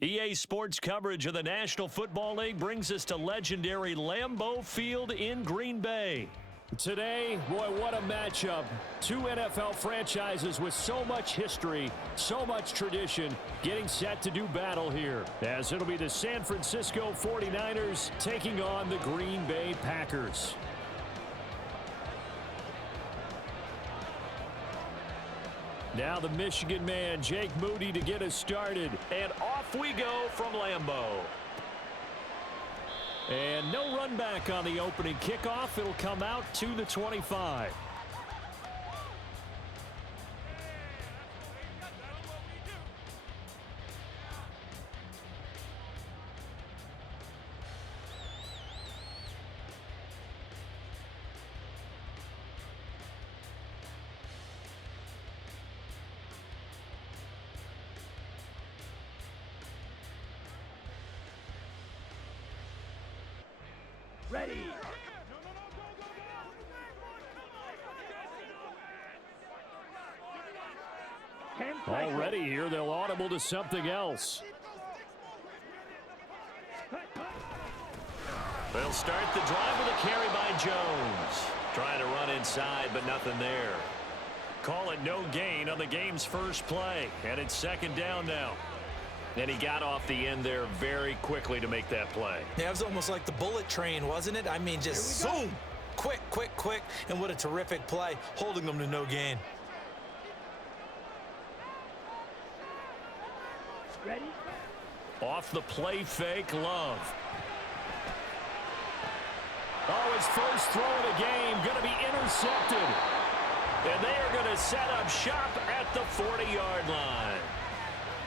EA Sports coverage of the National Football League brings us to legendary Lambeau Field in Green Bay. Today, boy, what a matchup. Two NFL franchises with so much history, so much tradition, getting set to do battle here. As it'll be the San Francisco 49ers taking on the Green Bay Packers. Now the Michigan man, Jake Moody, to get us started. And off we go from Lambeau. And no run back on the opening kickoff. It'll come out to the 25. Ready. Already here, they'll audible to something else. They'll start the drive with a carry by Jones. Trying to run inside, but nothing there. Call it no gain on the game's first play, and it's second down now. And he got off the end there very quickly to make that play. Yeah, it was almost like the bullet train, wasn't it? I mean, just zoom, quick, and what a terrific play, holding them to no gain. Ready? Off the play fake, Love. Oh, his first throw of the game going to be intercepted. And they are going to set up shop at the 40-yard line.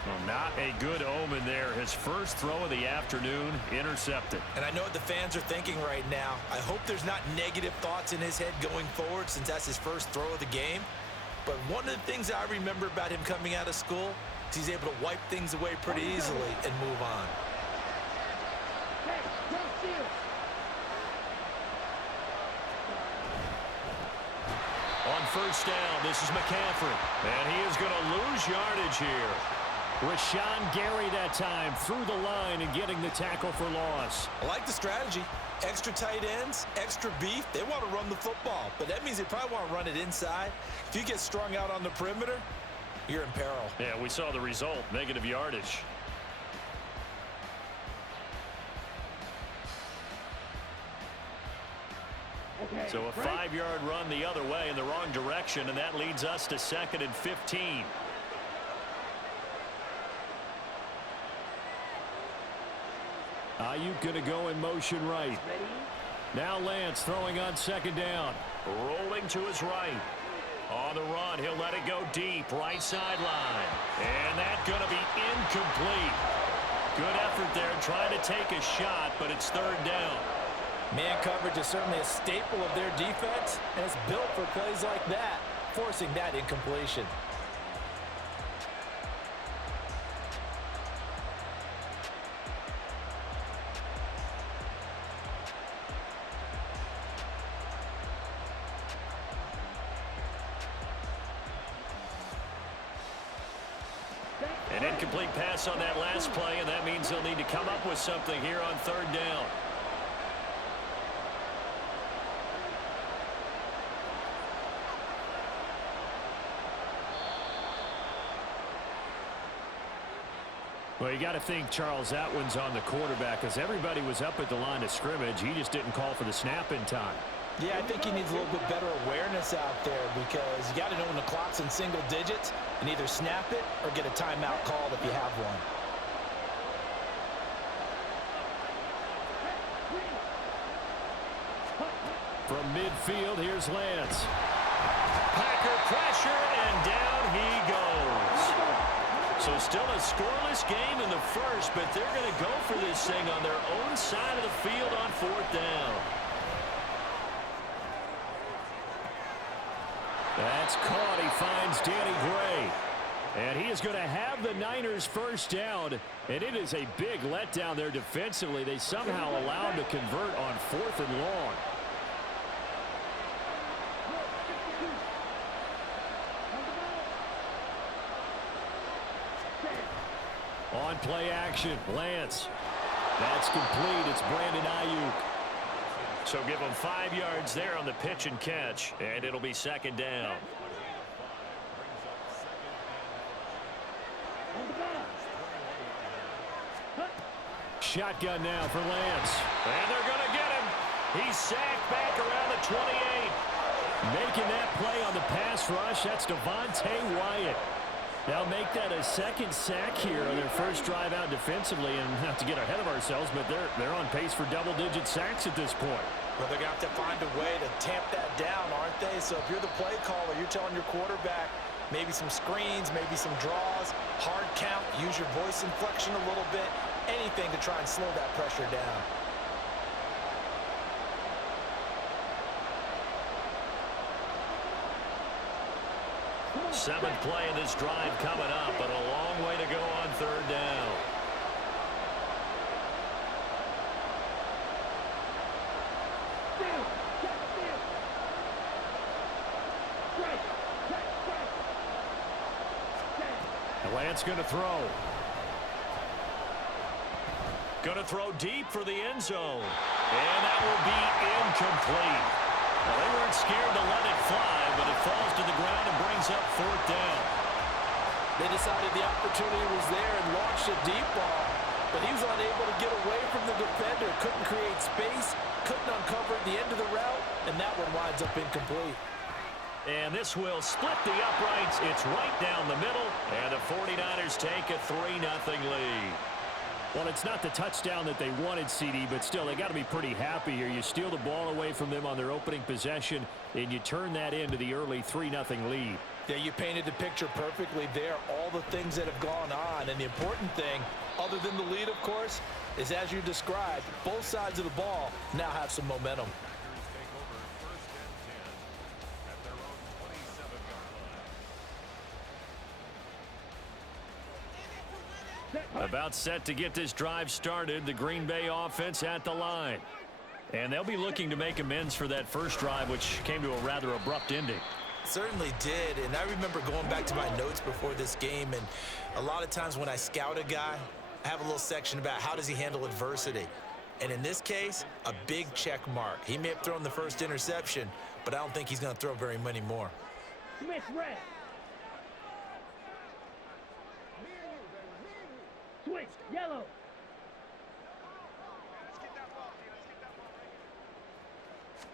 Well, not a good omen there. His first throw of the afternoon, intercepted. And I know what the fans are thinking right now. I hope there's not negative thoughts in his head going forward since that's his first throw of the game. But one of the things I remember about him coming out of school is he's able to wipe things away pretty easily and move on. Hey, don't steal. On first down, this is McCaffrey. And he is going to lose yardage here. Shawn that time through the line and getting the tackle for loss. I like the strategy. Extra tight ends, extra beef. They want to run the football, but that means they probably want to run it inside. If you get strung out on the perimeter, you're in peril. Yeah, we saw the result, negative yardage. Okay. So a 5-yard run the other way in the wrong direction, and that leads us to 2nd and 15. Ayuk going to go in motion right. Now Lance throwing on second down. Rolling to his right. On the run, he'll let it go deep, right sideline. And that's going to be incomplete. Good effort there, trying to take a shot, but it's third down. Man coverage is certainly a staple of their defense, and it's built for plays like that, forcing that incompletion. An incomplete pass on that last play, and that means they'll need to come up with something here on third down. Well, you got to think, Charles, that one's on the quarterback because everybody was up at the line of scrimmage. He just didn't call for the snap in time. Yeah, I think he needs a little bit better awareness out there because you got to know when the clock's in single digits and either snap it or get a timeout called if you have one. From midfield, here's Lance. Packer pressure, and down he goes. So still a scoreless game in the first, but they're going to go for this thing on their own side of the field on fourth down. That's caught. He finds Danny Gray. And he is going to have the Niners first down. And it is a big letdown there defensively. They somehow allow him to convert on 4th and long. On play action, Lance. That's complete. It's Brandon Ayuk. So give him 5 yards there on the pitch and catch, and it'll be second down. Shotgun now for Lance. And they're going to get him. He's sacked back around the 28. Making that play on the pass rush, that's Devontae Wyatt. They'll make that a second sack here on their first drive out defensively, and not to get ahead of ourselves, but they're on pace for double-digit sacks at this point. Well, they're going to have to find a way to tamp that down, aren't they? So if you're the play caller, you're telling your quarterback maybe some screens, maybe some draws, hard count, use your voice inflection a little bit, anything to try and slow that pressure down. Seventh play of this drive coming up, but a long way to go on third down. Lance going to throw. Going to throw deep for the end zone. And that will be incomplete. Well, they weren't scared to let it fly, but it falls to the ground and brings up fourth down. They decided the opportunity was there and launched a deep ball, but he was unable to get away from the defender, couldn't create space, couldn't uncover the end of the route, and that one winds up incomplete. And this will split the uprights. It's right down the middle, and the 49ers take a 3-0 lead. Well, it's not the touchdown that they wanted, CD, but still, they got to be pretty happy here. You steal the ball away from them on their opening possession, and you turn that into the early 3-0 lead. Yeah, you painted the picture perfectly there, all the things that have gone on. And the important thing, other than the lead, of course, is as you described, both sides of the ball now have some momentum. About set to get this drive started, the Green Bay offense at the line. And they'll be looking to make amends for that first drive, which came to a rather abrupt ending. Certainly did, and I remember going back to my notes before this game, and a lot of times when I scout a guy, I have a little section about how does he handle adversity. And in this case, a big check mark. He may have thrown the first interception, but I don't think he's going to throw very many more. Smith red. Switch yellow.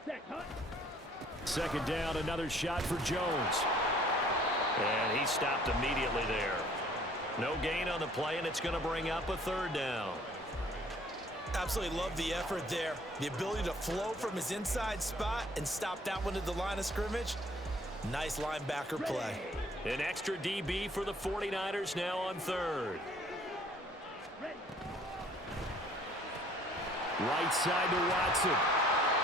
Set hut. Second down, another shot for Jones. And he stopped immediately there. No gain on the play, and it's going to bring up a third down. Absolutely love the effort there. The ability to flow from his inside spot and stop that one at the line of scrimmage. Nice linebacker play. An extra DB for the 49ers now on third. Right side to Watson.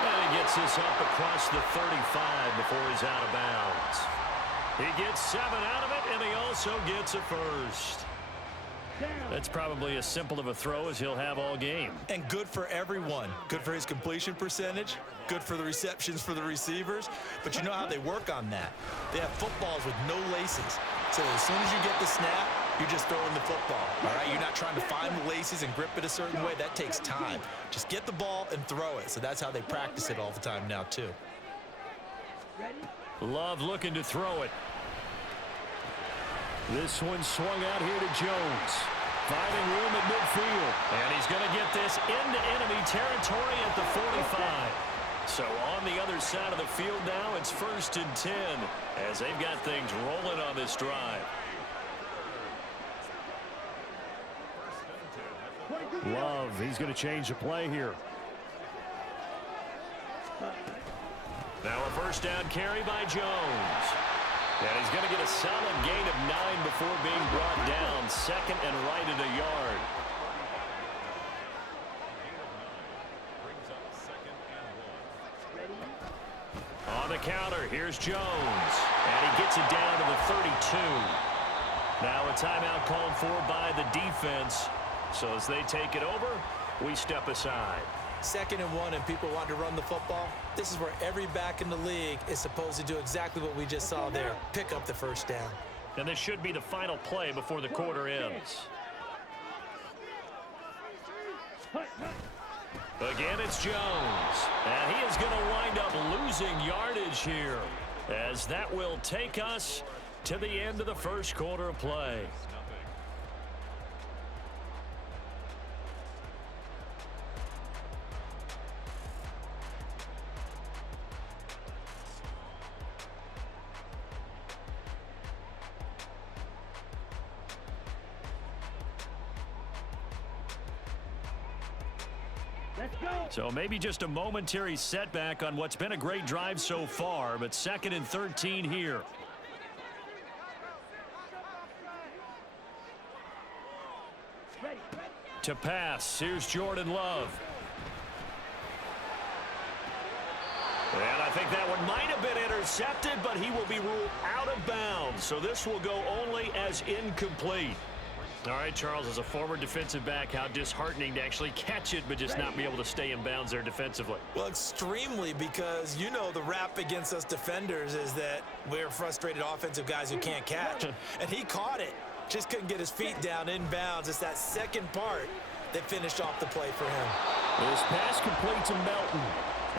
And he gets this up across the 35 before he's out of bounds. He gets 7 out of it, and he also gets a first. That's probably as simple of a throw as he'll have all game. And good for everyone. Good for his completion percentage. Good for the receptions for the receivers. But you know how they work on that. They have footballs with no laces. So as soon as you get the snap, you're just throwing the football. All right, you're not trying to find the laces and grip it a certain way. That takes time. Just get the ball and throw it. So that's how they practice it all the time now, too. Love looking to throw it. This one swung out here to Jones. Finding room at midfield. And he's going to get this into enemy territory at the 45. So on the other side of the field now, it's 1st and 10 as they've got things rolling on this drive. Love, he's going to change the play here. Now a first down carry by Jones. And he's going to get a solid gain of 9 before being brought down. 2nd and right at a yard. On the counter, here's Jones. And he gets it down to the 32. Now a timeout called for by the defense. So as they take it over, we step aside. 2nd and 1 and people want to run the football. This is where every back in the league is supposed to do exactly what we just saw there. Pick up the first down. And this should be the final play before the quarter ends. Again, it's Jones. And he is going to wind up losing yardage here, as that will take us to the end of the first quarter of play. Let's go. So maybe just a momentary setback on what's been a great drive so far, but 2nd and 13 here. Ready. To pass, here's Jordan Love. And I think that one might have been intercepted, but he will be ruled out of bounds. So this will go only as incomplete. All right, Charles, as a former defensive back, how disheartening to actually catch it, but just not be able to stay in bounds there defensively. Well, extremely, because you know the rap against us defenders is that we're frustrated offensive guys who can't catch. And he caught it. Just couldn't get his feet down in bounds. It's that second part that finished off the play for him. This pass complete to Melton.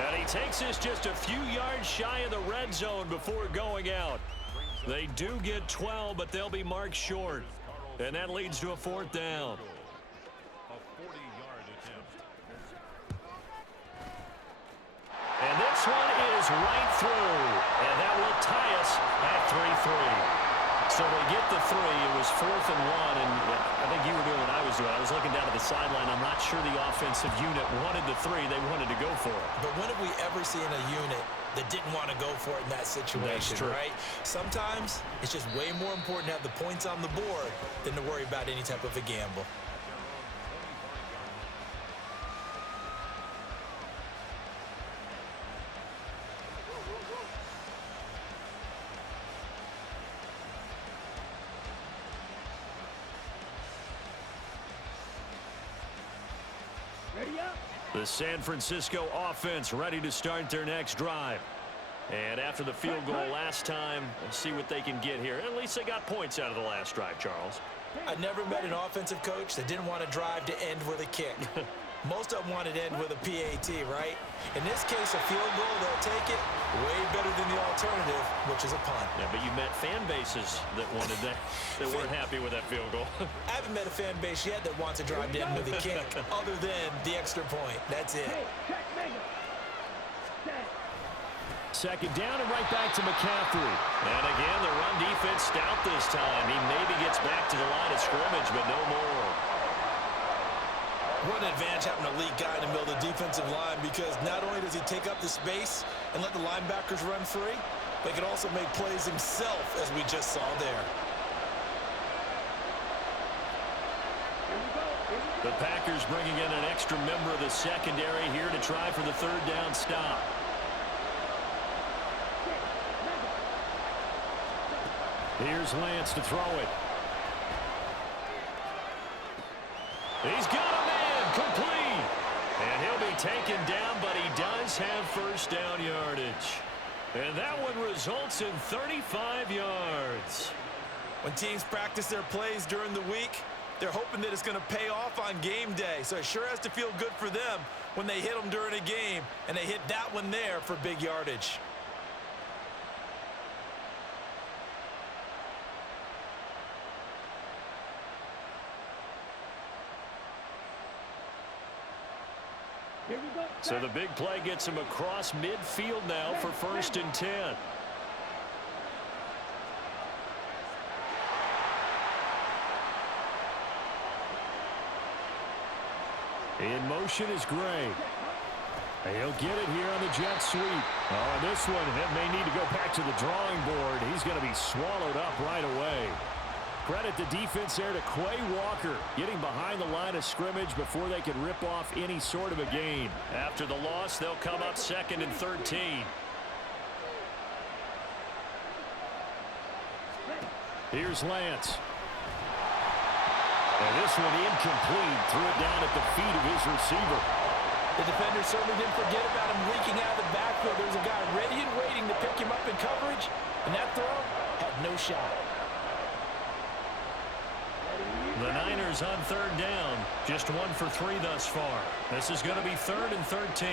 And he takes this just a few yards shy of the red zone before going out. They do get 12, but they'll be marked short. And that leads to a 4th down. A 40-yard attempt. And this one is right through. And that will tie us at 3-3. So they get the 3. It was 4th and 1. And I think you were doing what I was doing. I was looking down at the sideline. I'm not sure the offensive unit wanted the 3. They wanted to go for it. But when have we ever seen a unit that didn't want to go for it in that situation, right? Sometimes it's just way more important to have the points on the board than to worry about any type of a gamble. Ready up. The San Francisco offense ready to start their next drive. And after the field goal last time, we'll see what they can get here. At least they got points out of the last drive, Charles. I never met an offensive coach that didn't want to drive to end with a kick. Most of them wanted to end with a PAT, right? In this case, a field goal, they'll take it way better than the alternative, which is a punt. Yeah, but you met fan bases that wanted that, that weren't happy with that field goal. I haven't met a fan base yet that wants to drive to end with a kick, other than the extra point. That's it. Hey, check mega. Set. 2nd down and right back to McCaffrey. And again, the run defense stout this time. He maybe gets back to the line of scrimmage, but no more. What an advantage having an elite guy in the middle of the defensive line, because not only does he take up the space and let the linebackers run free, but he can also make plays himself, as we just saw there. The Packers bringing in an extra member of the secondary here to try for the 3rd down stop. Here's Lance to throw it. He's got a man complete. And he'll be taken down, but he does have 1st down yardage. And that one results in 35 yards. When teams practice their plays during the week, they're hoping that it's going to pay off on game day. So it sure has to feel good for them when they hit them during a game, and they hit that one there for big yardage. Here we go. So the big play gets him across midfield now for 1st and 10. In motion is Gray. He'll get it here on the jet sweep. Oh, this one may need to go back to the drawing board. He's going to be swallowed up right away. Credit the defense there to Quay Walker, getting behind the line of scrimmage before they could rip off any sort of a gain. After the loss, they'll come up 2nd and 13. Here's Lance. And this one incomplete. Threw it down at the feet of his receiver. The defender certainly didn't forget about him leaking out of the backfield. There's a guy ready and waiting to pick him up in coverage, and that throw had no shot. The Niners on third down. Just 1 for 3 thus far. This is going to be 3rd and 13.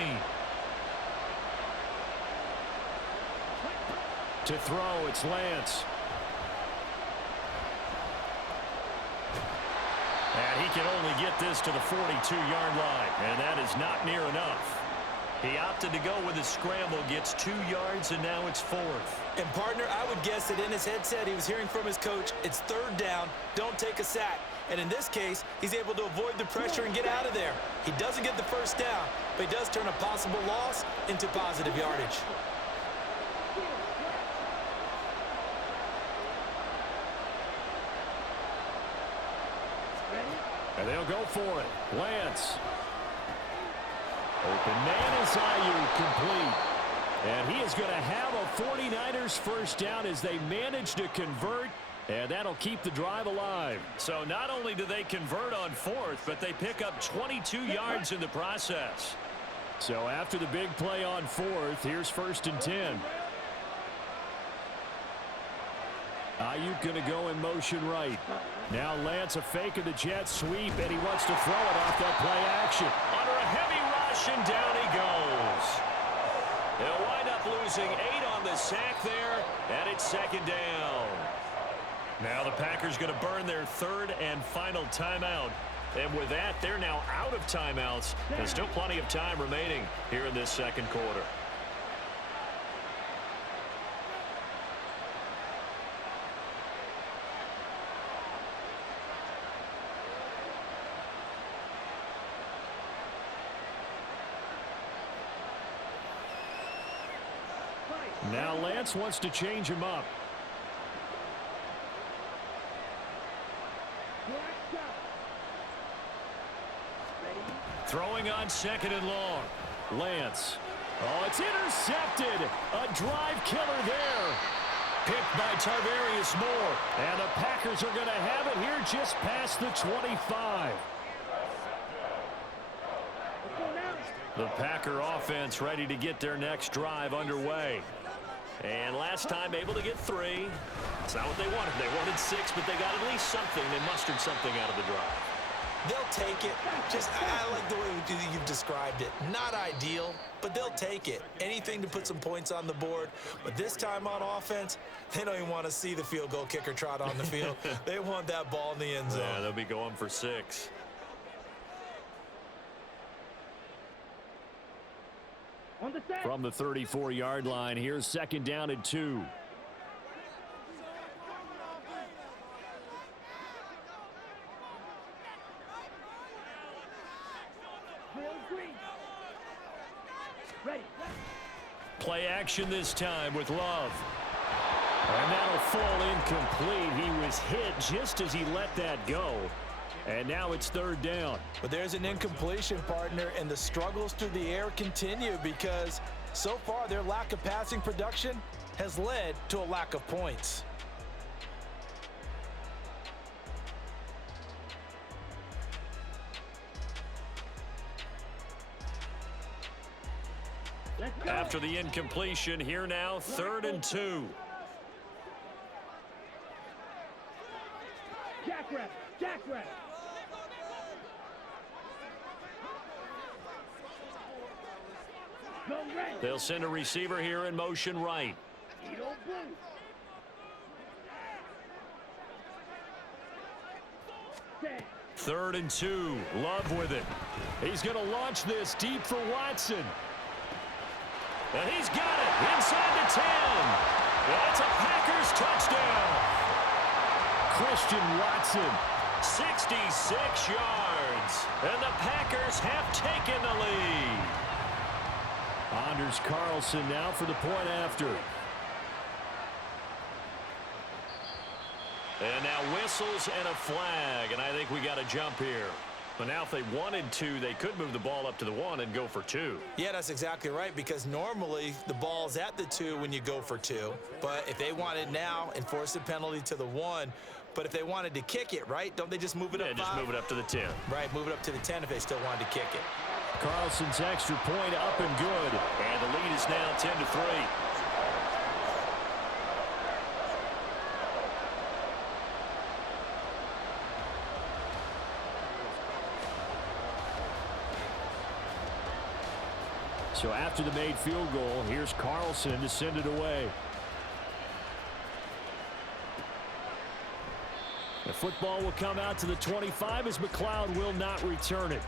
To throw, it's Lance. And he can only get this to the 42-yard line, and that is not near enough. He opted to go with his scramble, gets 2 yards, and now it's 4th. And, partner, I would guess that in his headset he was hearing from his coach, it's 3rd down, don't take a sack. And in this case, he's able to avoid the pressure and get out of there. He doesn't get the 1st down, but he does turn a possible loss into positive yardage. And they'll go for it. Lance. Open man is Ayuk, complete. And he is going to have a 49ers first down as they manage to convert, and that'll keep the drive alive. So not only do they convert on 4th, but they pick up 22 yards in the process. So after the big play on 4th, here's 1st and 10. Ayuk going to go in motion right. Now Lance a fake of the jet sweep, and he wants to throw it off that play action. Under a heavy rush, and down he goes. They'll wind up losing 8 on the sack there, and it's 2nd down. Now the Packers going to burn their 3rd and final timeout. And with that, they're now out of timeouts. There's still plenty of time remaining here in this 2nd quarter. Now Lance wants to change him up. Throwing on 2nd and long. Lance. Oh, it's intercepted. A drive killer there. Picked by Tarvarius Moore. And the Packers are going to have it here just past the 25. The Packer offense ready to get their next drive underway. And last time able to get 3. It's not what they wanted. They wanted 6, but they got at least something. They mustered something out of the drive. They'll take it. I like the way you've described it. Not ideal, but they'll take it. Anything to put some points on the board. But this time on offense, they don't even want to see the field goal kicker trot on the field. They want that ball in the end zone. Yeah, they'll be going for 6. From the 34-yard line, here's 2nd down and 2. Play action this time with Love. And that'll fall incomplete. He was hit just as he let that go. And now it's 3rd down. But there's an incompletion, partner, and the struggles through the air continue because so far their lack of passing production has led to a lack of points. After the incompletion, here now, 3rd and 2. Jackrabbit. They'll send a receiver here in motion right. 3rd and 2. Love with it. He's going to launch this deep for Watson. And he's got it inside the 10. That's a Packers touchdown. Christian Watson, 66 yards. And the Packers have taken the lead. Anders Carlson now for the point after. And now whistles and a flag. And I think we got a jump here. But now if they wanted to, they could move the ball up to the 1 and go for 2. Yeah, that's exactly right, because normally the ball's at the 2 when you go for 2. But if they wanted now, enforce the penalty to the 1. But if they wanted to kick it, right, don't they just move it up 5? Just move it up to the 10. Right, move it up to the 10 if they still wanted to kick it. Carlson's extra point up and good. And the lead is now 10-3. So after the made field goal, here's Carlson to send it away. The football will come out to the 25 as McLeod will not return it.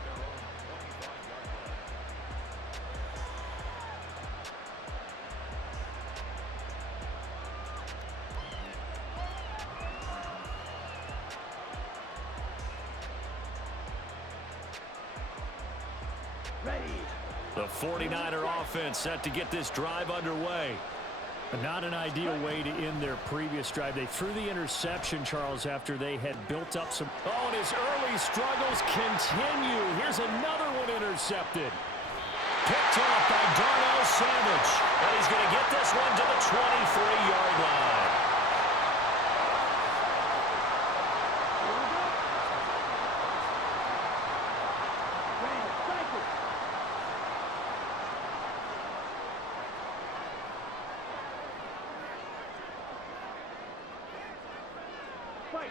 The 49er offense set to get this drive underway. Not an ideal way to end their previous drive. They threw the interception, Charles, after they had built up some... Oh, and his early struggles continue. Here's another one intercepted. Picked off by Darnell Savage. And he's going to get this one to the 23-yard line.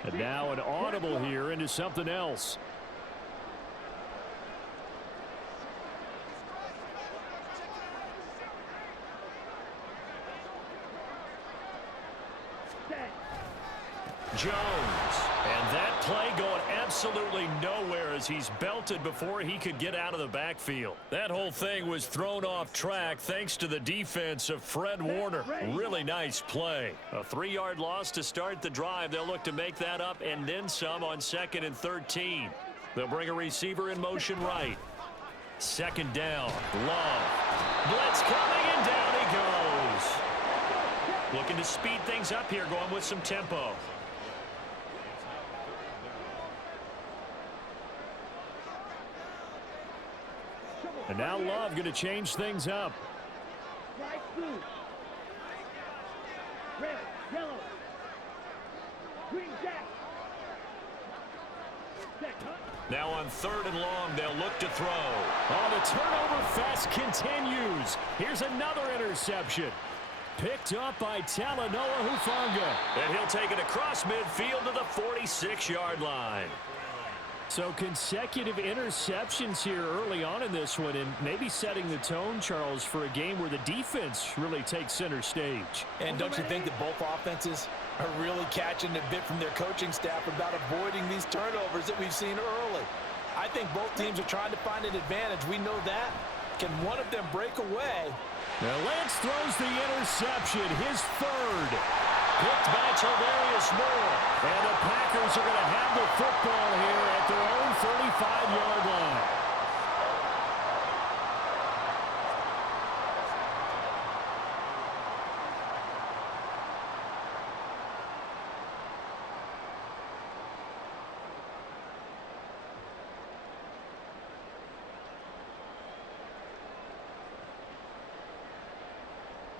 And now an audible here into something else. Jones. And that play going absolutely nowhere as he's belted before he could get out of the backfield. That whole thing was thrown off track thanks to the defense of Fred Warner. Really nice play. A 3-yard loss to start the drive. They'll look to make that up and then some on 2nd and 13. They'll bring a receiver in motion right. 2nd down. Love. Blitz coming and down he goes. Looking to speed things up here, going with some tempo. And now Love going to change things up. White, blue, red, yellow, green, jack. Now on 3rd and long, they'll look to throw. Oh, the turnover fest continues. Here's another interception. Picked up by Talanoa Hufanga. And he'll take it across midfield to the 46-yard line. So consecutive interceptions here early on in this one, and maybe setting the tone, Charles, for a game where the defense really takes center stage. And don't you think that both offenses are really catching a bit from their coaching staff about avoiding these turnovers that we've seen early? I think both teams are trying to find an advantage. We know that. Can one of them break away? Now Lance throws the interception, his 3rd. Picked by Tavarius Moore. And the Packers are going to have the football here at their own 35-yard line.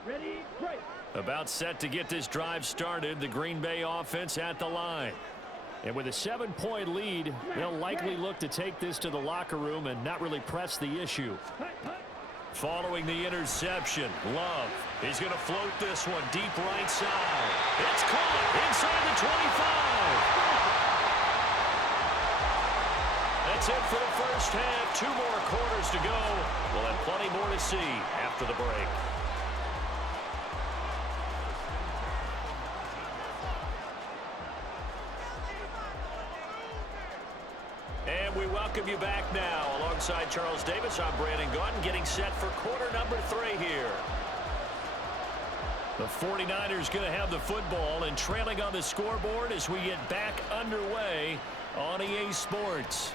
Ready, break. About set to get this drive started, the Green Bay offense at the line. And with a 7-point lead, they'll likely look to take this to the locker room and not really press the issue. Following the interception, Love is going to float this one deep right side. It's caught inside the 25. That's it for the first half. 2 more quarters to go. We'll have plenty more to see after the break. And we welcome you back now. Alongside Charles Davis, I'm Brandon Gunn, getting set for quarter number 3 here. The 49ers going to have the football and trailing on the scoreboard as we get back underway on EA Sports.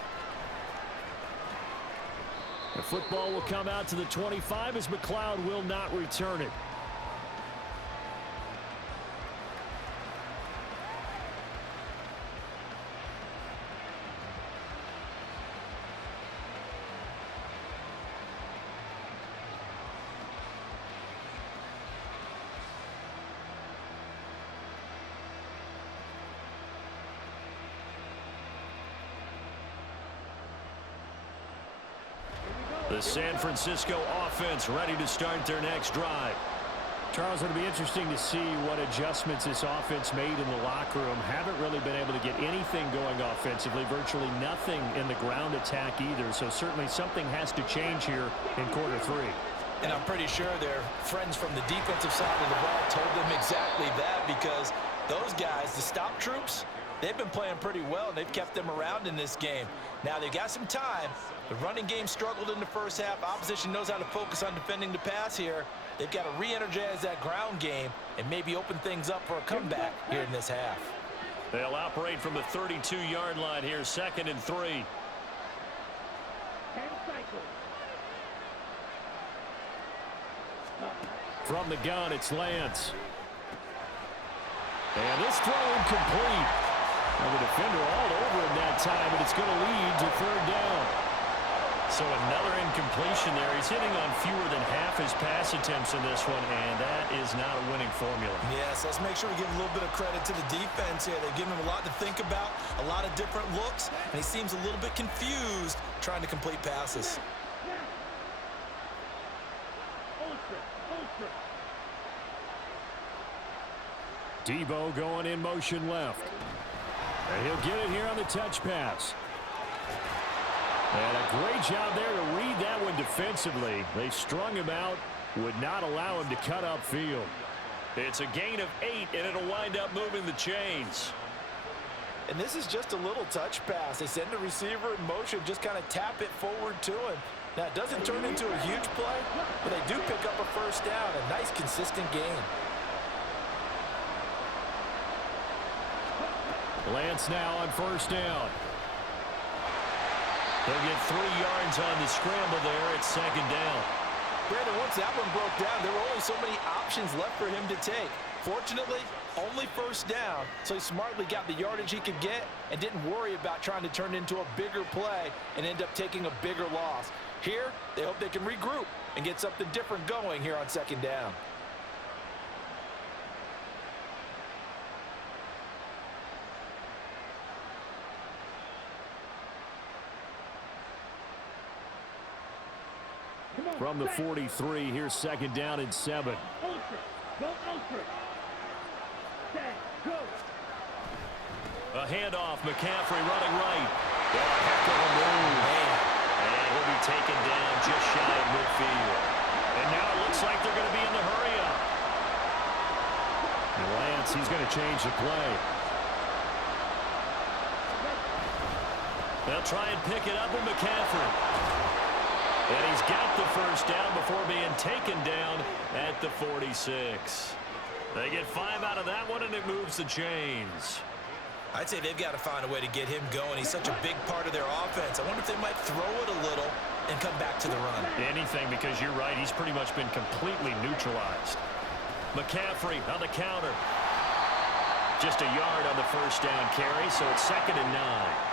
The football will come out to the 25 as McLeod will not return it. The San Francisco offense ready to start their next drive. Charles, it'll be interesting to see what adjustments this offense made in the locker room. Haven't really been able to get anything going offensively, virtually nothing in the ground attack either. So certainly something has to change here in quarter 3. And I'm pretty sure their friends from the defensive side of the ball told them exactly that, because those guys, the stop troops, they've been playing pretty well, and they've kept them around in this game. Now, they've got some time. The running game struggled in the first half. Opposition knows how to focus on defending the pass here. They've got to re-energize that ground game and maybe open things up for a comeback here in this half. They'll operate from the 32-yard line here, 2nd and 3. 10 cycles. From the gun, it's Lance. And this throw incomplete. And the defender all over him that time, and it's going to lead to 3rd down. So another incompletion there. He's hitting on fewer than half his pass attempts in this one, and that is not a winning formula. Yes, let's make sure we give a little bit of credit to the defense here. They've given him a lot to think about, a lot of different looks, and he seems a little bit confused trying to complete passes. Debo going in motion left. And he'll get it here on the touch pass. And a great job there to read that one defensively. They strung him out, would not allow him to cut upfield. It's a gain of 8, and it'll wind up moving the chains. And this is just a little touch pass. They send the receiver in motion, just kind of tap it forward to him. Now, it doesn't turn into a huge play, but they do pick up a 1st down. A nice, consistent gain. Lance now on 1st down. They'll get 3 yards on the scramble there. It's 2nd down. Brandon, once that one broke down, there were only so many options left for him to take. Fortunately, only 1st down, so he smartly got the yardage he could get and didn't worry about trying to turn it into a bigger play and end up taking a bigger loss. Here, they hope they can regroup and get something different going here on 2nd down. From the 43, here's 2nd down and 7. Ultra. Go ultra. Set. Go. A handoff. McCaffrey running right. Oh, a heck of a move. And he'll be taken down just shy of midfield. And now it looks like they're going to be in the hurry-up. And Lance, he's going to change the play. They'll try and pick it up with McCaffrey. And he's got the 1st down before being taken down at the 46. They get 5 out of that one, and it moves the chains. I'd say they've got to find a way to get him going. He's such a big part of their offense. I wonder if they might throw it a little and come back to the run. Anything, because you're right. He's pretty much been completely neutralized. McCaffrey on the counter. Just a yard on the 1st down carry, so it's 2nd and 9.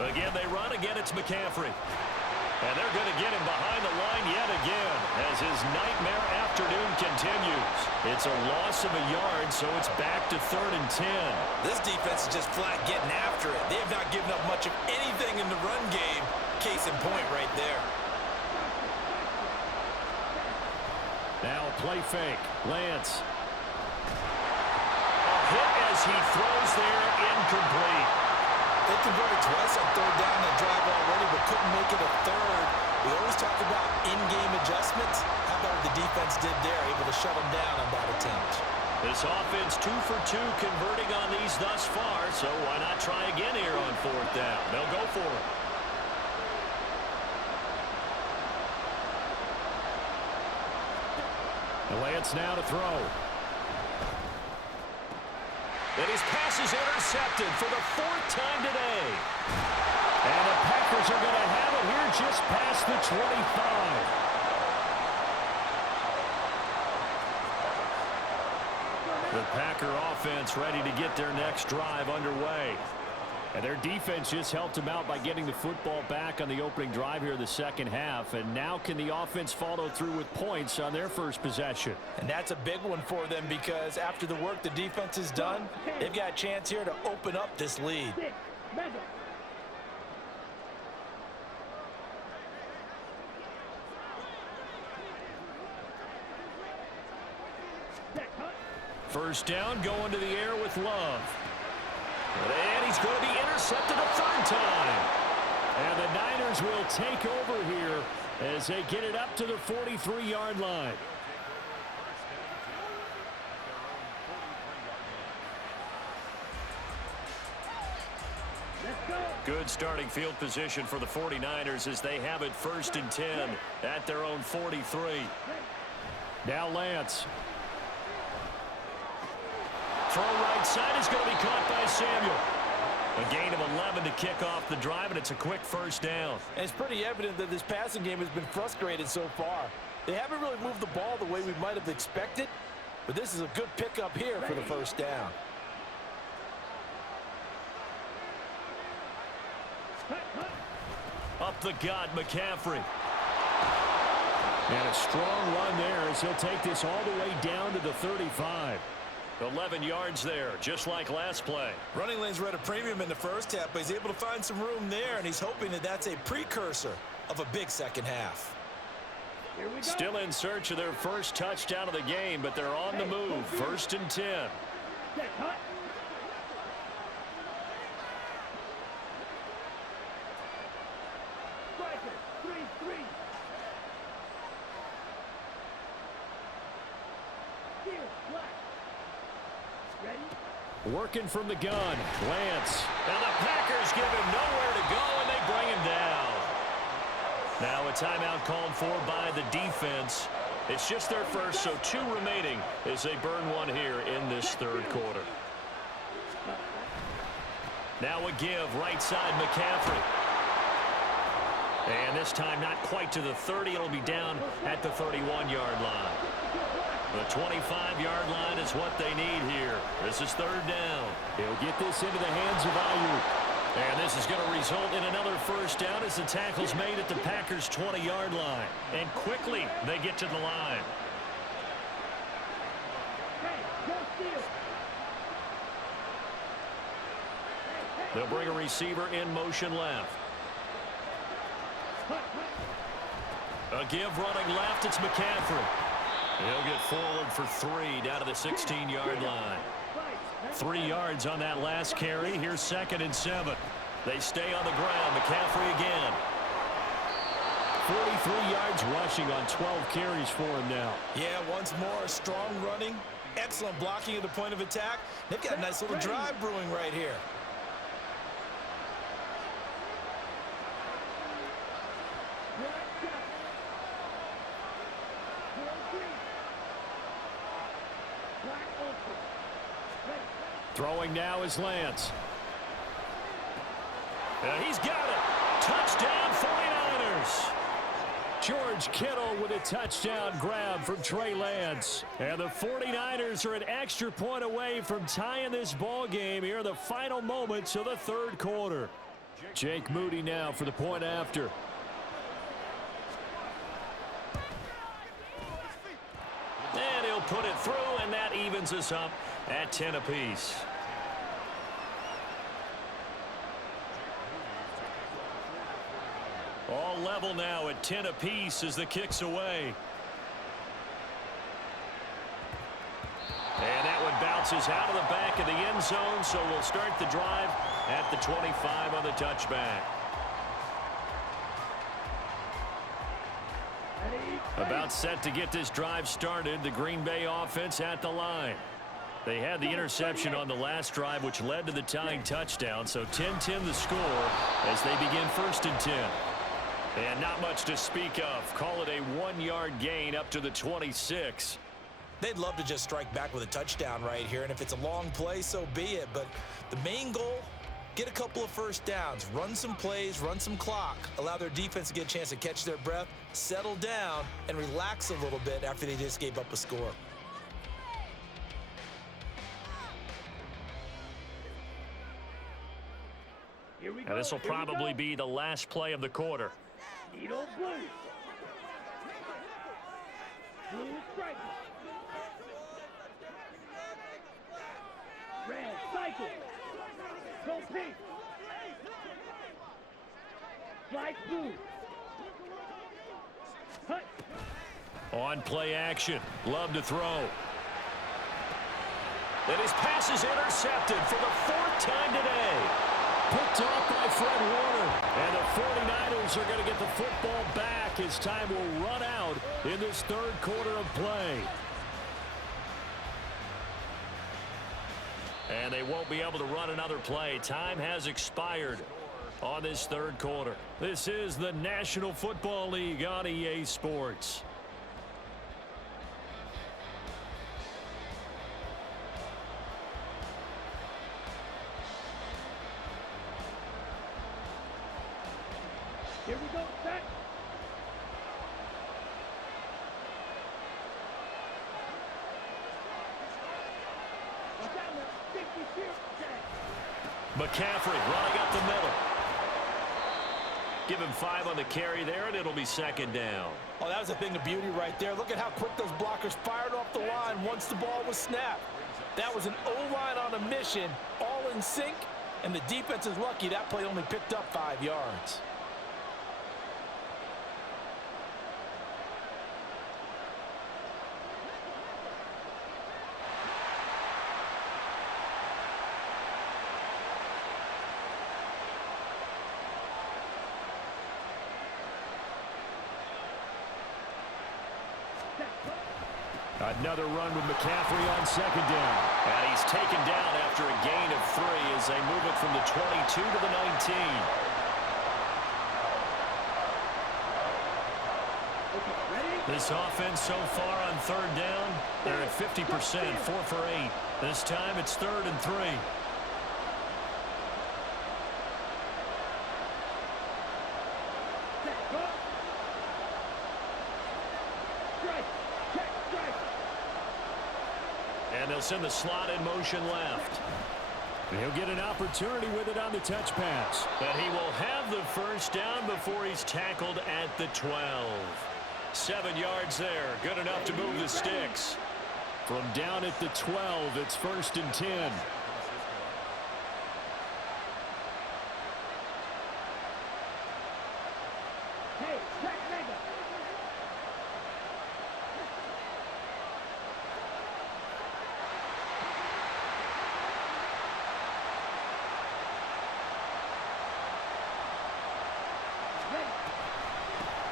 Again, they run. Again, it's McCaffrey. And they're going to get him behind the line yet again as his nightmare afternoon continues. It's a loss of a yard, so it's back to 3rd and 10. This defense is just flat getting after it. They have not given up much of anything in the run game. Case in point right there. Now a play fake. Lance. A hit as he throws there, incomplete. They converted twice on 3rd down that drive already, but couldn't make it a 3rd. We always talk about in-game adjustments. How about what the defense did there, able to shut them down on that attempt. This offense 2 for 2 converting on these thus far, so why not try again here on 4th down? They'll go for it. Lance now to throw. And his pass is intercepted for the 4th time today. And the Packers are going to have it here just past the 25. The Packer offense ready to get their next drive underway. And their defense just helped them out by getting the football back on the opening drive here in the 2nd half. And now can the offense follow through with points on their first possession? And that's a big one for them, because after the work the defense has done, they've got a chance here to open up this lead. First down, going to the air with Love. And he's going to be intercepted a third time. And the Niners will take over here as they get it up to the 43-yard line. Good starting field position for the 49ers as they have it 1st and 10 at their own 43. Now Lance. Throw right side is going to be caught by Samuel. A gain of 11 to kick off the drive, and it's a quick first down. And it's pretty evident that this passing game has been frustrated so far. They haven't really moved the ball the way we might have expected, but this is a good pickup here for the first down. Up the gut, McCaffrey. And a strong run there as he'll take this all the way down to the 35. 11 yards there, just like last play. Running lanes were at a premium in the first half, but he's able to find some room there, and he's hoping that that's a precursor of a big second half. Still in search of their first touchdown of the game, but they're on the move. 1st and 10. Working from the gun, Lance. And the Packers give him nowhere to go, and they bring him down. Now a timeout called for by the defense. It's just their first, so 2 remaining as they burn one here in this third quarter. Now a give, right side McCaffrey. And this time not quite to the 30. It'll be down at the 31-yard line. The 25-yard line is what they need here. This is 3rd down. He'll get this into the hands of Ayuk. And this is going to result in another first down as the tackle's made at the Packers' 20-yard line. And quickly they get to the line. They'll bring a receiver in motion left. A give running left, it's McCaffrey. He'll get forward for 3 down to the 16-yard line. 3 yards on that last carry. Here's 2nd and 7. They stay on the ground. McCaffrey again. 43 yards rushing on 12 carries for him now. Yeah, once more, strong running, excellent blocking at the point of attack. They've got a nice little drive brewing right here. Throwing now is Lance. He's got it. Touchdown 49ers. George Kittle with a touchdown grab from Trey Lance. And the 49ers are an extra point away from tying this ball game here in the final moments of the third quarter. Jake Moody now for the point after. And he'll put it through, and that evens us up at 10 apiece. All level now at 10 apiece as the kick's away. And that one bounces out of the back of the end zone, so we'll start the drive at the 25 on the touchback. About set to get this drive started, the Green Bay offense at the line. They had the interception on the last drive, which led to the tying touchdown, so 10-10 the score as they begin 1st and 10. And not much to speak of. Call it a 1-yard gain up to the 26. They'd love to just strike back with a touchdown right here, and if it's a long play, so be it. But the main goal, get a couple of first downs, run some plays, run some clock, allow their defense to get a chance to catch their breath, settle down, and relax a little bit after they just gave up a score. And this will probably be the last play of the quarter. Needle blue. Blue striker. Red cycle. Go pink. Flight blue. Hut. On play action. Love to throw. And his pass is intercepted for the 4th time today. Picked off by Fred Warner. And the 49ers are going to get the football back as time will run out in this 3rd quarter of play. And they won't be able to run another play. Time has expired on this 3rd quarter. This is the National Football League on EA Sports. Here we go, set. Watch out, man. 52, set. McCaffrey running up the middle. Give him 5 on the carry there, and it'll be 2nd down. Oh, that was a thing of beauty right there. Look at how quick those blockers fired off the line once the ball was snapped. That was an O-line on a mission, all in sync, and the defense is lucky that play only picked up 5 yards. Another run with McCaffrey on 2nd down. And he's taken down after a gain of 3 as they move it from the 22 to the 19. This offense so far on 3rd down, they're at 50%, 4 for 8. This time it's 3rd and 3. And they'll send the slot in motion left. He'll get an opportunity with it on the touch pass. But he will have the 1st down before he's tackled at the 12. 7 yards there. Good enough to move the sticks. From down at the 12, it's 1st and 10. Hey, check mega.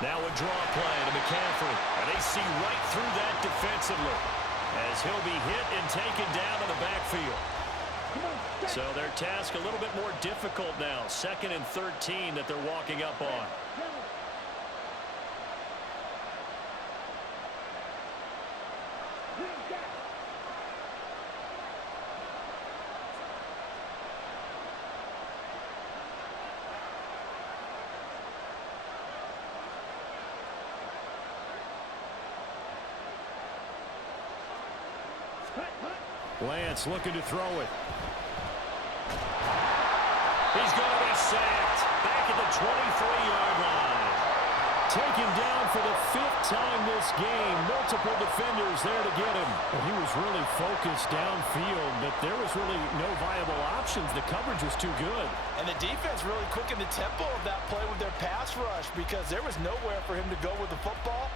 Now a draw play to McCaffrey. And they see right through that defensively as he'll be hit and taken down in the backfield. So their task a little bit more difficult now. 2nd and 13 that they're walking up on. Lance looking to throw it. He's going to be sacked back at the 23-yard line. Taken down for the 5th time this game. Multiple defenders there to get him. And he was really focused downfield, but there was really no viable options. The coverage was too good. And the defense really quickened the tempo of that play with their pass rush because there was nowhere for him to go with the football.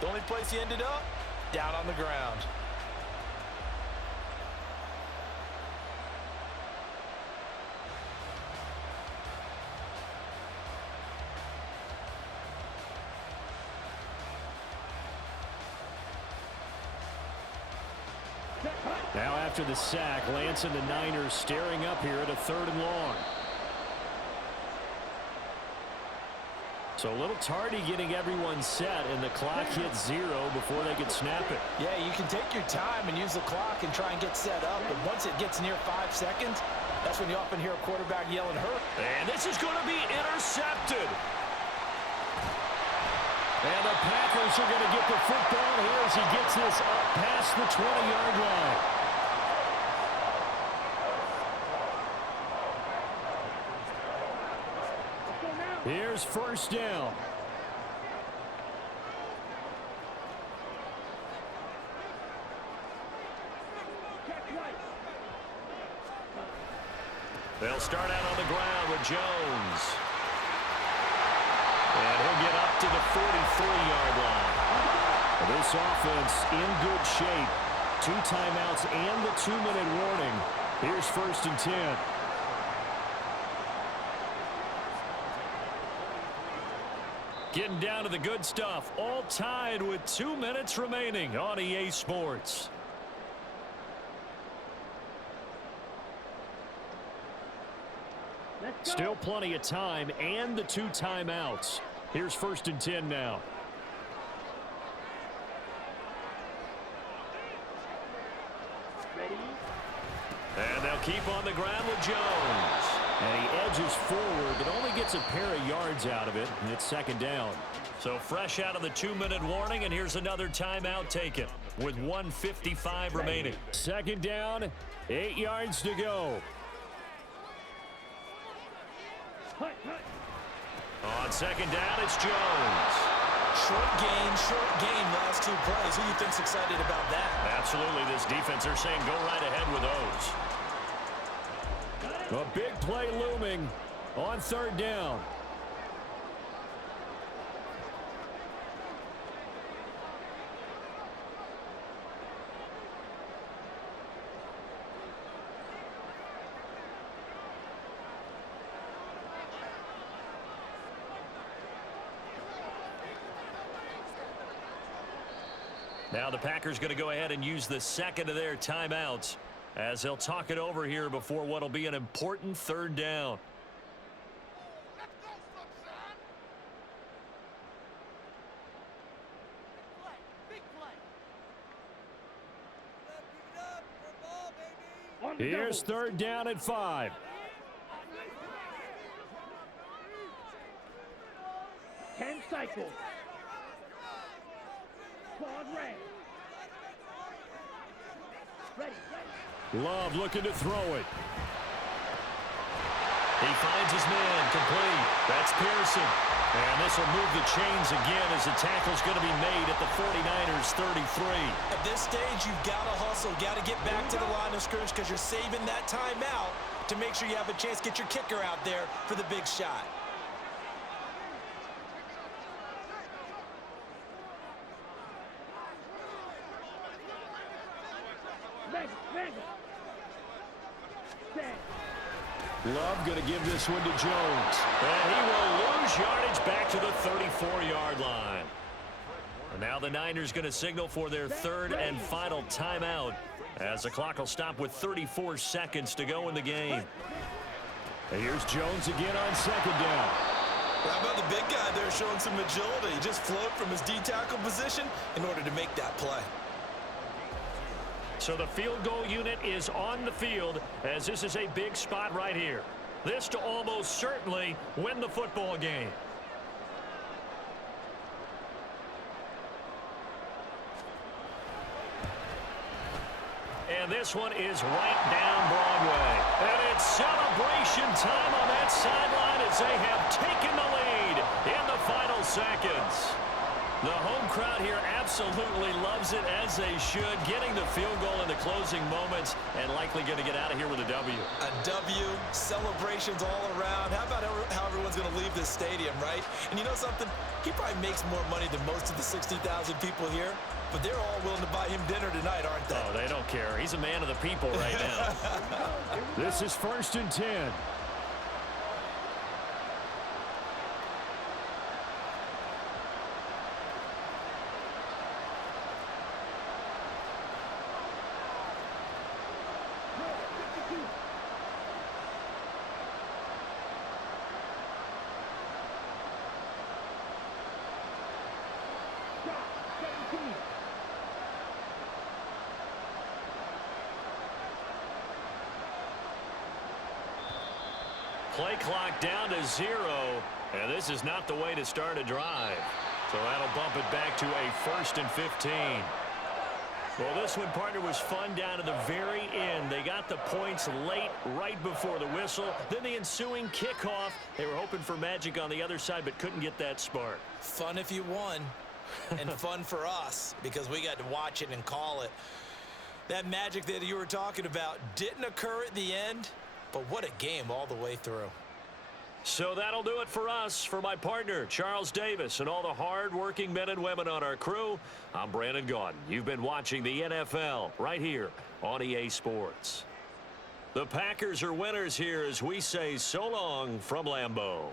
The only place he ended up, down on the ground. Now after the sack, Lance and the Niners staring up here at a 3rd and long. So a little tardy getting everyone set, and the clock hits 0 before they could snap it. Yeah, you can take your time and use the clock and try and get set up, but once it gets near 5 seconds, that's when you often hear a quarterback yelling, hurt. And this is going to be intercepted. And the Packers are going to get the football here as he gets this up past the 20-yard line. Here's 1st down. They'll start out on the ground with Jones. And he'll get up to the 43-yard line. This offense in good shape. 2 timeouts and the 2-minute warning. Here's 1st and 10. Getting down to the good stuff. All tied with 2 minutes remaining on EA Sports. Still plenty of time and the 2 timeouts. Here's 1st and 10 now. And they'll keep on the ground with Jones. And he edges forward, but only gets a pair of yards out of it, and it's 2nd down. So fresh out of the 2-minute warning, and here's another timeout taken with 1:55 remaining. 2nd down, 8 yards to go. On 2nd down, it's Jones. Short gain, last 2 plays. Who do you think's excited about that? Absolutely, this defense, they're saying go right ahead with those. A big play looming on 3rd down. Now the Packers going to go ahead and use the 2nd of their timeouts as they'll talk it over here before what will be an important 3rd down. Here's 3rd down at 5. Ten cycles. Quad red. Ready. Love looking to throw it. He finds his man complete. That's Pearson. And this will move the chains again as the tackle's going to be made at the 49ers 33. At this stage, you've got to hustle, got to get back to the line of scrimmage because you're saving that timeout to make sure you have a chance to get your kicker out there for the big shot. Love going to give this one to Jones. And he will lose yardage back to the 34-yard line. And now the Niners going to signal for their 3rd and final timeout as the clock will stop with 34 seconds to go in the game. And here's Jones again on 2nd down. How about the big guy there showing some agility? He just float from his D-tackle position in order to make that play. So the field goal unit is on the field as this is a big spot right here. This to almost certainly win the football game. And this one is right down Broadway. And it's celebration time on that sideline as they have taken the lead in the final seconds. The home crowd here absolutely loves it, as they should, getting the field goal in the closing moments and likely going to get out of here with a W. A W, celebrations all around. How about how everyone's going to leave this stadium, right? And you know something? He probably makes more money than most of the 60,000 people here, but they're all willing to buy him dinner tonight, aren't they? Oh, they don't care. He's a man of the people right now. This is 1st and 10. Play clock down to 0, and this is not the way to start a drive. So that'll bump it back to a 1st and 15. Well, this one, partner, was fun down to the very end. They got the points late, right before the whistle. Then the ensuing kickoff. They were hoping for magic on the other side, but couldn't get that spark. Fun if you won, and fun for us because we got to watch it and call it. That magic that you were talking about didn't occur at the end, but what a game all the way through. So that'll do it for us. For my partner, Charles Davis, and all the hard-working men and women on our crew, I'm Brandon Gaudin. You've been watching the NFL right here on EA Sports. The Packers are winners here as we say so long from Lambeau.